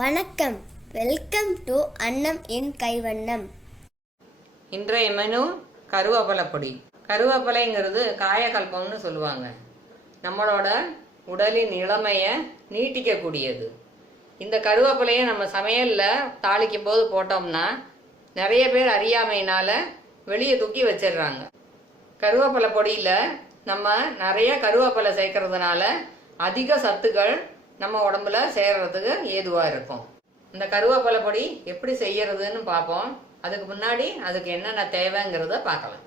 வணக்கம். Welcome to அன்னம் என் கைவண்ணம். இன்றைய மெனு கருவேப்பிலை பொடி. கருவேப்பிலைங்கிறது காயக்கல்பம்னு சொல்லுவாங்க. நம்மளோட உடலின் இளமையை நீட்டிக்கக்கூடியது. இந்த கருவேப்பிலையை நம்ம சமையலில் தாளிக்கும் போது போட்டோம்னா நிறைய பேர் அறியாமையினால் வெளியே தூக்கி வச்சிடுறாங்க. கருவேப்பிலை பொடியில் நம்ம நிறைய கருவேப்பிலை சேர்க்கறதுனால அதிக சத்துக்கள் நம்ம உடம்புல சேர்றதுக்கு ஏதுவாக இருக்கும். இந்த கருவேப்பிலை பொடி எப்படி செய்யறதுன்னு பார்ப்போம். அதுக்கு முன்னாடி அதுக்கு என்னென்ன தேவைங்கிறத பார்க்கலாம்.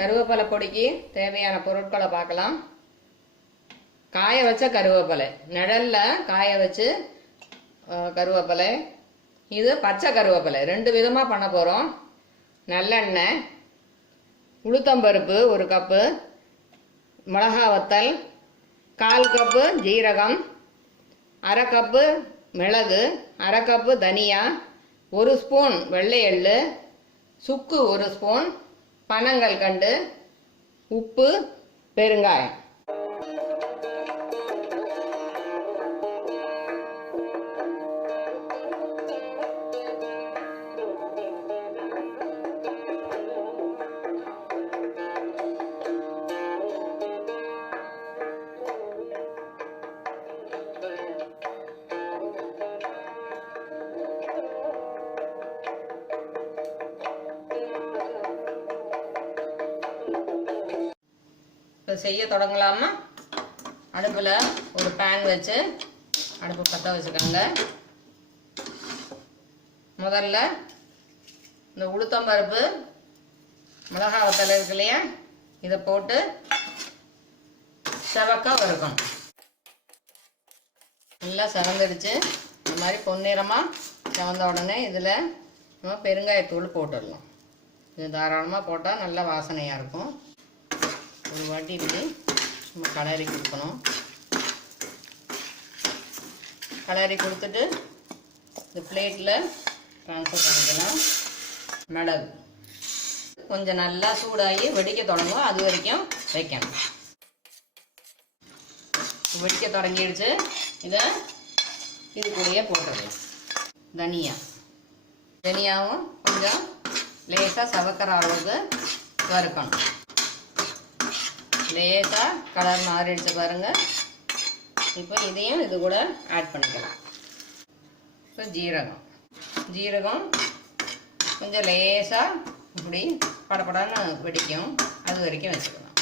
கருவேப்பிலை பொடிக்கு தேவையான பொருட்களை பார்க்கலாம். காய வச்ச கருவேப்பிலை, நிழல்ல காய வச்சு கருவேப்பிலை. இது பச்சை கருவேப்பிலை, 2 விதமாக பண்ண போகிறோம். நல்லெண்ணெய், உளுத்தம்பருப்பு 1 கப்பு, மிளகா வத்தல் 1/4 கப்பு, ஜீரகம் 1/2 கப்பு, மிளகு 1/2 கப்பு, தனியா 1 ஸ்பூன், வெள்ளை எள்ளு, சுக்கு 1 ஸ்பூன், பனங்கல்கண்டு, உப்பு, பெருங்காயம். இப்போ செய்ய தொடங்கலாமா? அடுப்பில் ஒரு பேன் வச்சு அடுப்பு பற்ற வச்சுக்கோங்க. முதல்ல இந்த உளுத்தம்பருப்பு, மிளகா வத்தல் இருக்கு இல்லையா, இதை போட்டு செவக்க வறுக்கணும். நல்லா செவந்துடுச்சு. இந்த மாதிரி பொன்னிறமாக செவந்த உடனே இதில் நம்ம பெருங்காயத்தூள் போட்டுடலாம். இது தாராளமாக போட்டால் நல்லா வாசனையாக இருக்கும். ஒரு வாட்டி இப்படி நம்ம கலரி கொடுக்கணும். கலரி கொடுத்துட்டு இந்த பிளேட்டில் ட்ரான்ஸ்ஃபர் பண்ணிக்கலாம். மிளகு கொஞ்சம் நல்லா சூடாகி வெடிக்க தொடங்கும், அது வரைக்கும் வைக்கணும். வெடிக்க தொடங்கிடுச்சு. இதை இது கூடயே போட்டுடலாம். தனியாவும் கொஞ்சம் லேசாக சவக்கிற அளவுக்கு வறுக்கணும். லேசாக கலர் மாறிடுச்சு பாருங்கள். இப்போ இதையும் இது கூட ஆட் பண்ணிக்கலாம். இப்போ ஜீரகம் கொஞ்சம் லேசாக இப்படி படப்படான்னு வெடிக்கும், அது வரைக்கும் வச்சுக்கலாம்.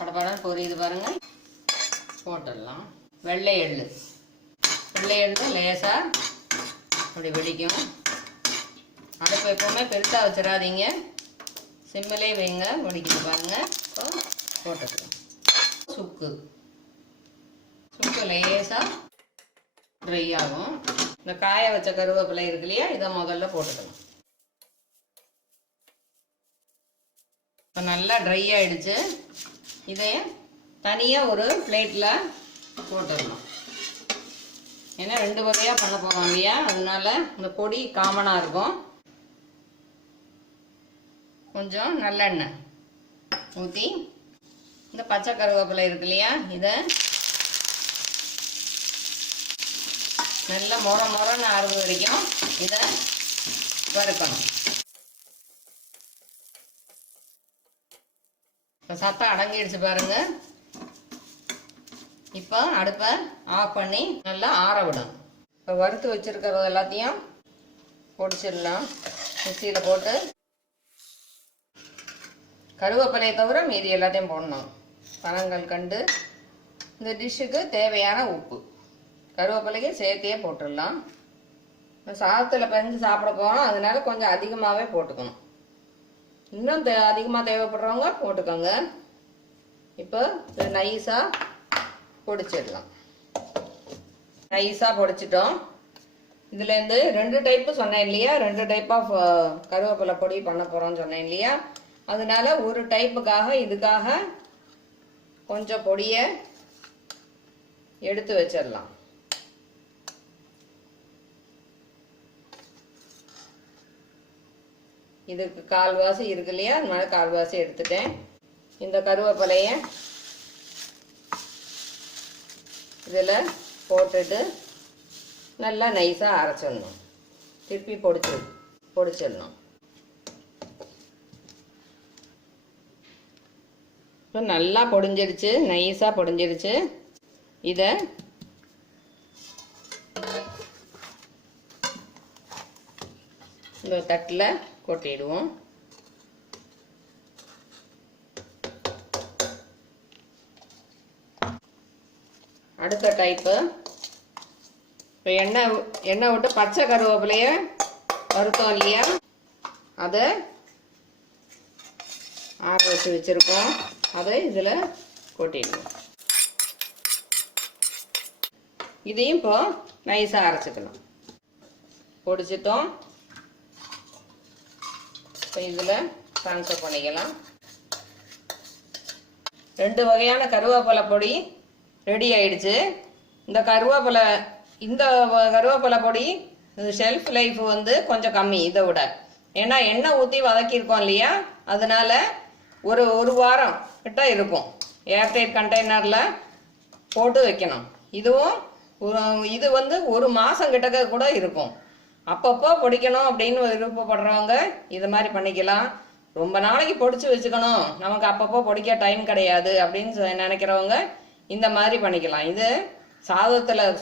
படப்படான்னு பொரியுது பாருங்கள், போட்டுடலாம். வெள்ளை எள்ளு லேசாக அப்படி வெடிக்கும். அடுப்பு எப்போவுமே பெருசாக வச்சிடாதீங்க, சிம்மிலே வைங்க, வெடிக்கிட்டு பாருங்கள். இப்போ போட்டுக்கலாம். சுக்கு லேசாக ட்ரை ஆகும். இந்த காய வச்ச கருவேப்பிலை இருக்கு இல்லையா, இதை முதல்ல போட்டுக்கலாம். இப்போ நல்லா ட்ரை ஆகிடுச்சு. இதை தனியாக ஒரு பிளேட்டில் போட்டுடலாம். ஏன்னா 2 வகையாக பண்ண போவோம் இல்லையா, அதனால இந்த பொடி காமனாக இருக்கும். கொஞ்சம் நல்லெண்ணெய் ஊற்றி இந்த பச்சை கருவேப்பிலை இருக்கு இல்லையா, இதை நல்லா மொரன்னு ஆறுது வரைக்கும் இதை வறுக்கணும். இப்போ சத்தம் அடங்கிடுச்சு பாருங்க. இப்போ அடுப்பை ஆஃப் பண்ணி நல்லா ஆற விடணும். இப்போ வறுத்து வச்சுருக்கிறது எல்லாத்தையும் பொடிச்சிடலாம். மிக்சியில் போட்டு கருவேப்பிலையை தவிர மீதி எல்லாத்தையும் போடணும். பனங்கல்கண்டு, இந்த டிஷ்ஷுக்கு தேவையான உப்பு, கருவேப்பிலைக்கு சேர்த்தையே போட்டுடலாம். சாதத்தில் பெஞ்சு சாப்பிட போகிறோம், அதனால கொஞ்சம் அதிகமாகவே போட்டுக்கணும். இன்னும் அதிகமாக தேவைப்படுறவங்க போட்டுக்கோங்க. இப்போ இது நைஸாக பொடிச்சிடலாம். நைஸாக பொடிச்சிட்டோம். இதுலேருந்து 2 டைப்பு சொன்னேன் இல்லையா, 2 டைப் ஆஃப் கருவேப்பிலை பொடி பண்ண போகிறோம்னு சொன்னேன் இல்லையா, அதனால ஒரு டைப்புக்காக இதுக்காக கொஞ்சம் பொடியை எடுத்து வச்சிடலாம். இதுக்கு கால்வாசி இருக்கு இல்லையா, அதனால கால்வாசி எடுத்துட்டேன். இந்த கருவேப்பிலையை இதில் போட்டுட்டு நல்லா நைஸாக அரைச்சிடணும். திருப்பி பொடிச்சிடணும். இப்போ நல்லா பொடிஞ்சிருச்சு, நைஸாக பொடிஞ்சிருச்சு. இதை இந்த தட்டில் கொட்டிடுவோம். அடுத்த டைப்பு, இப்போ எண்ணெய் விட்டு பச்சை கருவேப்பிலையை வறுத்தோம் இல்லையா, அதை ஆற வச்சுருக்கோம். அதை இதில் கொட்டிடுவோம். இதையும் இப்போ நைஸாக அரைச்சிக்கலாம். பொடிச்சிட்டோம். இப்போ இதில் ட்ரான்ஸ்ஃபர் பண்ணிக்கலாம். 2 வகையான கருவேப்பிலை பொடி ரெடி ஆயிடுச்சு. இந்த கருவேப்பிலை பொடி ஷெல்ஃப் லைஃப் வந்து கொஞ்சம் கம்மி இதை விட. ஏன்னா எண்ணெய் ஊற்றி வதக்கியிருக்கோம் இல்லையா, அதனால ஒரு வாரம் கிட்ட இருக்கும். ஏர்டைட் கண்டெய்னரில் போட்டு வைக்கணும். இது வந்து 1 மாதம் கிட்டக்க கூட இருக்கும். அப்பப்போ பொடிக்கணும் அப்படின்னு விருப்பப்படுறவங்க இது மாதிரி பண்ணிக்கலாம். ரொம்ப நாளைக்கு பொடிச்சு வச்சுக்கணும், நமக்கு அப்பப்போ பொடிக்க டைம் கிடையாது அப்படின்னு நினைக்கிறவங்க இந்த மாதிரி பண்ணிக்கலாம். இது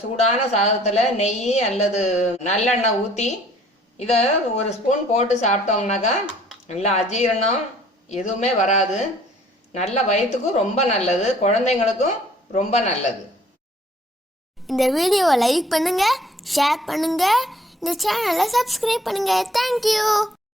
சூடான சாதத்தில் நெய் அல்லது நல்லெண்ணெய் ஊற்றி இதை 1 ஸ்பூன் போட்டு சாப்பிட்டோம்னாக்கா நல்லா அஜீரணம் எதுவுமே வராது. நல்ல வயிற்றுக்கும் ரொம்ப நல்லது, குழந்தைங்களுக்கும் ரொம்ப நல்லது. இந்த வீடியோவை லைக் பண்ணுங்க, ஷேர் பண்ணுங்க, இந்த சேனலை சப்ஸ்கிரைப் பண்ணுங்க. தேங்க்யூ.